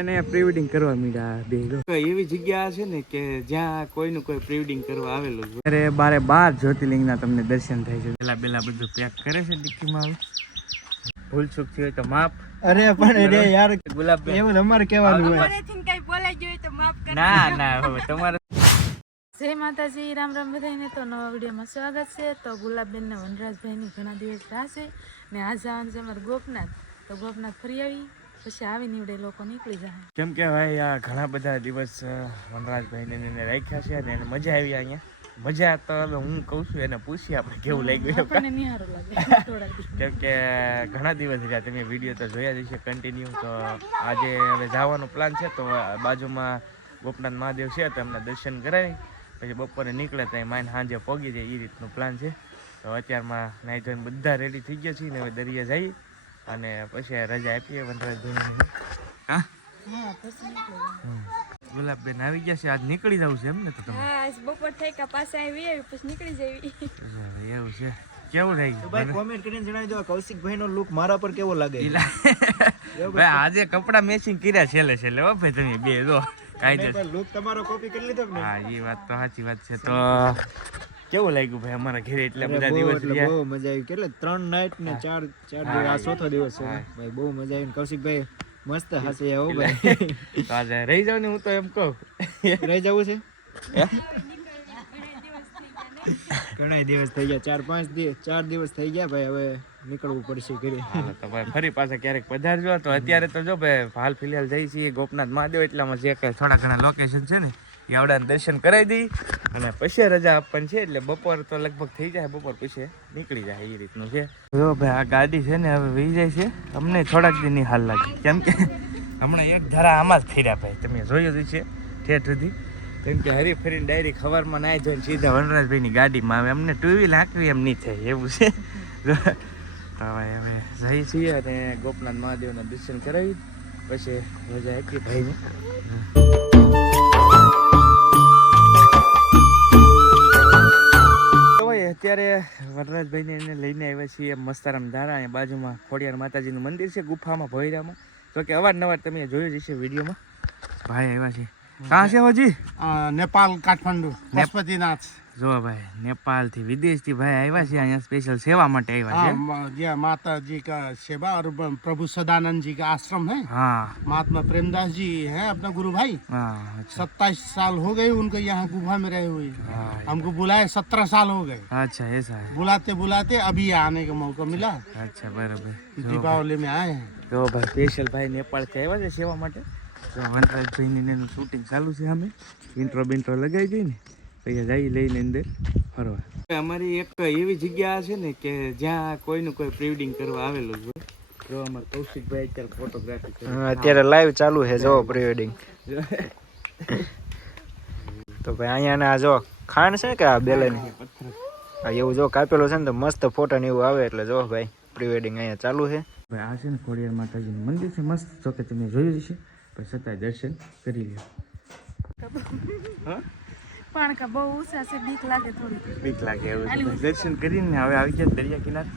આને pre wedding કરવા મીડા બે એવી જગ્યા છે ને કે જ્યાં કોઈનું કોઈ પ્રી વેડિંગ કરવા આવેલું છે. અરે 12 જ્યોતિર્લિંગના તમને દર્શન થાય છે. પેલા બધું પેક કરે છે ડિક્કીમાં. ભૂલ ચૂક થઈ હોય તો માફ. અરે પણ રે યાર ગુલાબ એવું અમારે કહેવાનું હોય. અમારેથી કઈ બોલાઈ ગયું તો માફ કરો. ના હવે તમારે જય માતાજી, રામ રામ બધાને. તો નવા વિડીયોમાં સ્વાગત છે. તો ગુલાબબેન ને વનરાજભાઈની ઘણા દિવસ થશે ને આજ આવવાનું છે અમારે ગોપનાથ. તો ગોપનાથ ફરી આવી પછી આવી નીવડે લોકો નીકળી જાય. કેમ કે ભાઈ આ ઘણા બધા દિવસ વનરાજભાઈને એને રાખ્યા છે અને એને મજા આવી અહીંયા. મજા તો હવે હું કહું છું એને પૂછી આપણે કેવું લાગ્યું. આપણને નહીં સારું લાગે થોડા દિવસ. કેમ કે ઘણા દિવસ રહ્યા તમે વિડીયો તો જોયા જ છે કન્ટિન્યુ. તો આજે હવે જવાનો પ્લાન છે. તો બાજુમાં ગોપનાથ મહાદેવ છે તો એમના દર્શન કરાવી પછી બપોરે નીકળે ત્યાં માઇન સાંજે પહોંચી જાય એ રીતનું પ્લાન છે. તો અત્યારમાં નાઈ ધોઈને બધા રેડી થઈ ગયા છીએ ને હવે દરિયા જઈએ અને પછી રજા આપીએ વનરાજભાઈને. હા પછી નીકળી જાય. ગુલાબબેન આવી ગયા છે. આજ નીકળી જવું છે એમ ને? તો તમે હા બપોર થઈ કે પાછા આવી પછી નીકળી જવી. એવું છે. કેવું લાગ્યું ભાઈ? કોમેન્ટ કરીને જણાવી દો કૌશિકભાઈ નો લુક મારા પર કેવો લાગે. ભાઈ આજે કપડા મેચિંગ કર્યા છેલ્લે હો ભાઈ તમે બે જો કાયદે લુક તમારો કોપી કરી લીધો ને? હા એ વાત તો સાચી વાત છે. તો કેવું લાગ્યું ભાઈ અમારા ઘરે એટલા બધા દિવસ રહ્યા? બહુ મજા આવી. કેટલે 3 નાઈટ ને 4 દિવસ આ ચોથો દિવસ છે ભાઈ. બહુ મજા આવી. કૌશિકભાઈ મસ્ત હસે હો ભાઈ. તો આજે રહી જાવ ને હું તો એમ કહું. રહી જવું છે? ઘણા દિવસ થઈ ગયા. 4 દિવસ થઈ ગયા ભાઈ. હવે નીકળવું પડશે ઘરે. તો ભાઈ ફરી પાછા ક્યારેક પધારજો. તો અત્યારે તો જો ભાઈ હાલ ફિલહાલ જઈ છીએ ગોપનાથ મહાદેવ. એટલામાં જે કઈ થોડા ઘણા લોકેશન છે ને એ આવડાને દર્શન કરાવી દઈ અને પછી રજા આપવાની છે. એટલે બપોર તો લગભગ થઈ જાય. બપોર પછી નીકળી જાય એ રીતનું છે. જો ભાઈ આ ગાડી છે ને હવે વહી જાય છે. અમને થોડાક દિનની હાલ લાગી. કેમ કે હમણાં એક ધારા આમાં જ ફર્યા ભાઈ. તમે જોયું જ છે ઠેઠ સુધી. કેમ કે હરી ફરીને ડાયરેક્ટ ખબરમાં નાઈ જોઈને સીધા વનરાજભાઈની ગાડીમાં આવે. અમને 2 વ્હીલ હાંકવી એમ નહીં થાય એવું છે. તો ભાઈ અમે જઈએ છીએ અને ગોપનાથ મહાદેવના દર્શન કરાવી પછી રજા આપી ભાઈને. અત્યારે વનરાજભાઈને એને લઈને આવ્યા છીએ મસ્તારામ ધારા. અહીંયા બાજુમાં ખોડિયાર માતાજીનું મંદિર છે ગુફામાં ભોયરામાં. તો કે અવારનવાર તમે જોયું જ હશે વિડીયોમાં. ભાઈ આવ્યા છે. કાં છે હોજી? नेपाल काठमाडौँ पशुपतिनाथ. જો ભાઈ नेपालથી વિદેશથી ભાઈ આવ્યા છે અહીંયા સ્પેશિयल सेवा માટે આવ્યા છે. यहाँ माता जी का सेवा और प्रभु सदानंद जी का आश्रम है. हाँ महात्मा प्रेमदास जी हैं अपना गुरु भाई. हाँ अच्छा 27 साल हो गए उनको यहाँ गुफा में रहे हुए. हाँ, हमको बुलाए 17 साल हो गए. अच्छा ऐसा है. बुलाते बुलाते अभी आने का मौका मिला. अच्छा बराबर. दीपावली में आए हैं. તો ભાઈ સ્પેશિયલ ભાઈ નેપાળથી આવ્યા છે સેવા માટે. તો વનરાજભાઈની એનું શૂટિંગ ચાલુ છે. અમે ઇન્ટ્રો બિન્ટ્રો લગાવી દઈએ ને પછી જઈ લઈને અંદર ફરવા. અમારી એક એવી જગ્યા છે ને કે જ્યાં કોઈનું કોઈ પ્રી વેડિંગ કરવા આવેલું છે. જો અમારા કૌશિકભાઈ અત્યારે ફોટોગ્રાફી કરે. અત્યારે લાઈવ ચાલુ છે જો પ્રી વેડિંગ. તો ભાઈ અહીંયા જો ખાંડ છે કે આ બેલેની એવું જો કાપેલો છે ને તો મસ્ત ફોટો ને એવું આવે. એટલે જો ભાઈ પ્રી વેડિંગ અહીંયા ચાલુ છે. ભાઈ આ છે ને ખોડિયાર માતાજીનું મંદિર છે મસ્ત. જો કે તમે જોયું છે પણ છતાંય દર્શન કરી લ્યો. પણ કે બહુ ઊંચા છે, બીક લાગે થોડી. બીક લાગે એવું છે. દર્શન કરીને હવે આવી ગયા દરિયા કિનારે.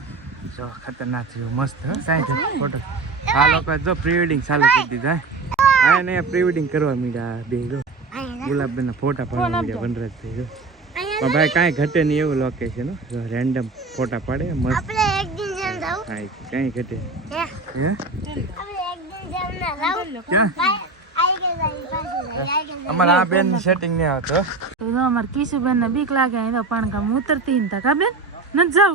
જો ખતરનાક છે મસ્ત. સાઈડ ફોટો આ લોકો જો પ્રી વેડિંગ ચાલુ કરી દીધા. આ ને પ્રી વેડિંગ કરવા મીડા બે જો ગુલાબબેન ના ફોટા પાડવા મીડા વનરાજભાઈ જો. પણ ભાઈ કાંઈ ઘટે નહીં એવું લોકેશન. જો રેન્ડમ ફોટા પાડે મસ્ત. હા કાંઈ ઘટે. હે અમારા આ બેન સેટિંગ નહીં આવતો. તો જો અમારે કિશુબેન ને બીક લાગે તો પણ કામ ઉતરતી ને કા બેન ન જાવ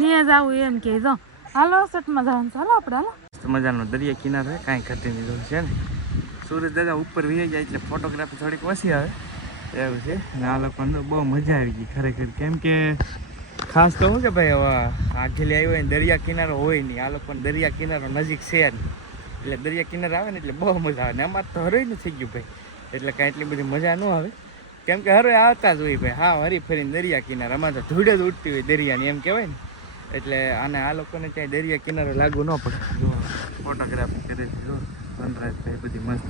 ને જાવ એમ કે જો હાલો સટમાં જવાનું. ચાલો આપણે હાલો. મજાનો દરિયા કિનારો કાંઈ ઘટે નહીં છે ને. સૂરજ દાદા ઉપર વી જાય એટલે ફોટોગ્રાફી થોડીક ઓછી આવે એવું છે. ને આ લોકોને બહુ મજા આવી ગઈ ખરેખર. કેમ કે ખાસ તો શું કે ભાઈ હવે આગેલી આવ્યો હોય ને દરિયા કિનારો હોય નહીં. આ લોકોને દરિયા કિનારો નજીક છે નહીં એટલે દરિયા કિનારે આવે ને એટલે બહુ મજા આવે. ને અમારે તો હરોય થઈ ગયું ભાઈ એટલે કાંઈ એટલી બધી મજા ન આવે. કેમ કે હરોય આવતા જ હોય ભાઈ. હા હરી ફરીને દરિયા કિનારે અમારે તો ધૂળ જ ઉડતી હોય દરિયાની એમ કહેવાય ને. એટલે આને આ લોકોને ત્યાં દરિયા કિનારે લાગુ ન પડે. જો ફોટોગ્રાફી કરે છે જો વનરાજભાઈ બધી મસ્ત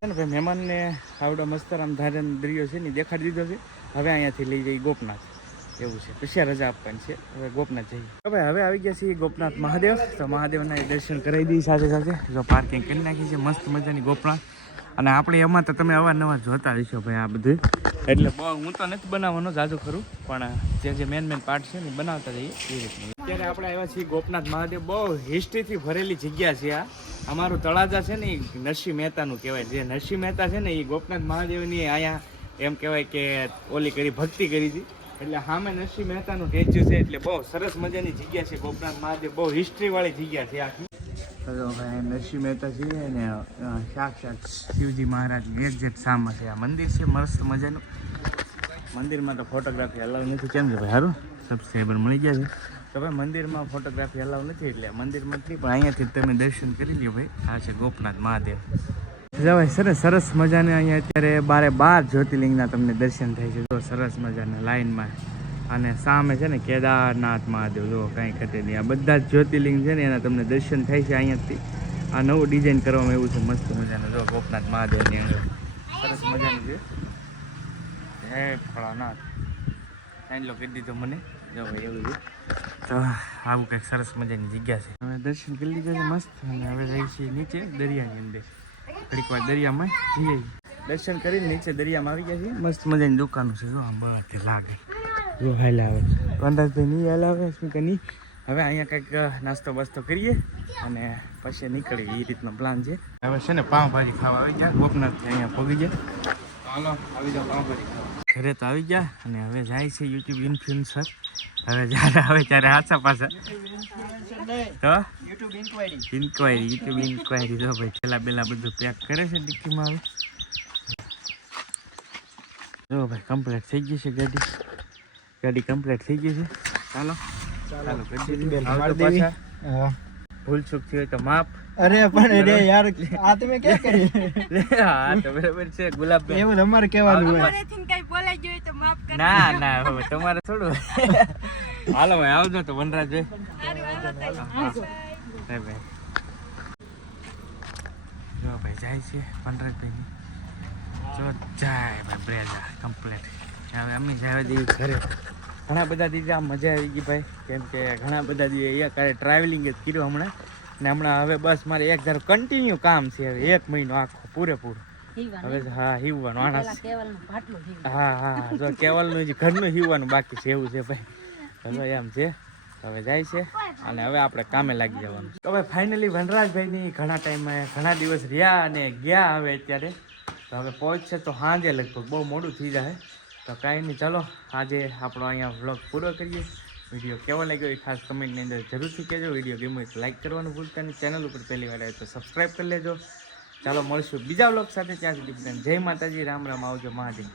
છે ને ભાઈ. મહેમાનને આવડો મસ્તરામ ધારણ દરિયો છે ને દેખાડી દીધો છે. હવે અહીંયાથી લઈ જઈ ગોપનાથ. એવું છે. પછી રજા આપવાની છે. હવે ગોપનાથ જઈએ. હવે આવી ગયા છીએ ગોપનાથ મહાદેવ. તો મહાદેવના દર્શન કરાવી દઈએ સાથે સાથે. જો પાર્કિંગ કરી નાખી છે મસ્ત મજાની ગોપનાથ. અને આપણે એમાં તો તમે અવારનવાર જોતા હશો ભાઈ આ બધું. એટલે હું તો નથી બનાવવાનો જાજુ ખરું, પણ જે મેન પાર્ટ છે ને બનાવતા જઈએ એ રીતનું. અત્યારે આપણે આવ્યા છીએ ગોપનાથ મહાદેવ. બહુ હિસ્ટ્રીથી ભરેલી જગ્યા છે આ. અમારું તળાજા છે ને એ નરસિંહ મહેતાનું કહેવાય. જે નરસિંહ મહેતા છે ને એ ગોપનાથ મહાદેવની અહીંયા એમ કહેવાય કે ઓલી કરી ભક્તિ કરી હતી. એટલે સામે નરસિંહ મહેતાનું સ્ટેચ્યુ છે. એટલે બહુ સરસ મજાની જગ્યા છે ગોપનાથ મહાદેવ. બહુ હિસ્ટ્રીવાળી જગ્યા છે આખી. તો ભાઈ નરસિંહ મહેતા છે ને સાક્ષાત શિવજી મહારાજની એક્ઝેક્ટ સામે છે આ મંદિર છે મસ્ત મજાનું. મંદિરમાં તો ફોટોગ્રાફી અલાઉ નથી. કેમ છે ભાઈ સારું સબસ્ક્રાઈબર મળી ગયા છે. તો ભાઈ મંદિરમાં ફોટોગ્રાફી અલાઉ નથી એટલે મંદિરમાં નથી, પણ અહીંયાથી તમે દર્શન કરી લ્યો ભાઈ. આ છે ગોપનાથ મહાદેવ. જવાય સરસ સરસ મજાને અહીંયા અત્યારે 12 જ્યોતિર્લિંગના તમને દર્શન થાય છે. જો સરસ મજાના લાઈનમાં. અને સામે છે ને કેદારનાથ મહાદેવ. જો કાંઈ ઘટે નહીં. આ બધા જ જ્યોતિર્લિંગ છે ને એના તમને દર્શન થાય છે અહીંયાથી. આ નવું ડિઝાઇન કરવામાં એવું છે મસ્ત મજાનું. જો ગોપનાથ મહાદેવની અંદર સરસ મજાનું છે. હે ભોળાનાથ સાઈન લો કરી દીધો મને. જો ભાઈ એવું છે. તો આવું કંઈક સરસ મજાની જગ્યા છે. હવે દર્શન કરી લીધા છે મસ્ત. અને હવે જાય છે નીચે દરિયાની અંદર. ઘડીક વાર દરિયામાં જઈએ. દર્શન કરીને નીચે દરિયામાં આવી ગયા છીએ. મસ્ત મજાની દુકાનો છે. જો આમ બધી લાગે. જો હાલ આવે વનરાજભાઈ નહીં હાલ આવે સ્મિકા નહીં. હવે અહીંયા કંઈક નાસ્તો બાસ્તો કરીએ અને પછી નીકળીએ એ રીતનો પ્લાન છે. હવે છે ને પાઉંભાજી ખાવા આવી ગયા ગોપનાથથી અહીંયા પગી ગયા. હાલો આવી જાઓ પાઉંભાજી ખાવા. ઘરે તો આવી ગયા અને હવે જાય છે યુટ્યુબ ઇન્ફ્લુએન્સર. હવે જ્યારે આવે ત્યારે આછા પાછા તો યુટ્યુબ ઇન્ક્વાયરી. જો ભાઈ છેલ્લા બેલા બધું પેક કરે છે ડિક્કીમાં. હવે જો ભાઈ કમ્પ્લીટ થઈ ગઈ છે ગાડી કમ્પ્લીટ થઈ ગઈ છે. ચાલો કરી દીધી. ભૂલ ચૂક થઈ હોય તો માફ. અરે પણ રે યાર આ તમે ક્યાં કરી? હા તો બરાબર છે ગુલાબ. એવું અમારે કહેવાનું હોય. ના હવે તમારે થોડું. હાલો ભાઈ આવજો તો વનરાજભાઈ. જો ભાઈ જાય છે વનરાજભાઈ. જો જાય ભાઈ બ્રેઝા કમ્પ્લીટ. હવે અમે જવા દઈએ ઘરે. ઘણા બધા દીદી આમ મજા આવી ગઈ ભાઈ. કેમ કે ઘણા બધા દીદી એક ટ્રાવેલિંગ જ કર્યું હમણાં. ને હમણાં હવે બસ મારે એક ધારો કન્ટિન્યુ કામ છે. હવે 1 મહિનો આખો પૂરેપૂરો. હવે હા હીવવાનું માણસ. હા જો કેવલનું જ ઘરનું હીવવાનું બાકી છે એવું છે ભાઈ. હવે એમ છે. હવે જાય છે અને હવે આપણે કામે લાગી જવાનું. તો હવે ફાઇનલી વનરાજભાઈની ઘણા ટાઈમમાં ઘણા દિવસ રહ્યા અને ગયા. હવે અત્યારે તો હવે પહોંચશે તો સાંજે લગભગ બહુ મોડું થઈ જાય. તો કાંઈ નહીં ચાલો આજે આપણો અહીંયા વ્લોગ પૂરો કરીએ. વિડીયો કેવો લાગ્યો એ ખાસ કમેન્ટની અંદર જરૂરથી કહેજો. વિડીયો ગમ્યો હોય તો લાઈક કરવાનું ભૂલતા નહીં. ચેનલ ઉપર પહેલી વાર આવે તો સબસ્ક્રાઈબ કરી લેજો. ચાલો મળશું બીજા વ્લોગ સાથે. ત્યાં સુધી જય માતાજી. રામ રામ. આવજો મહાદેવ.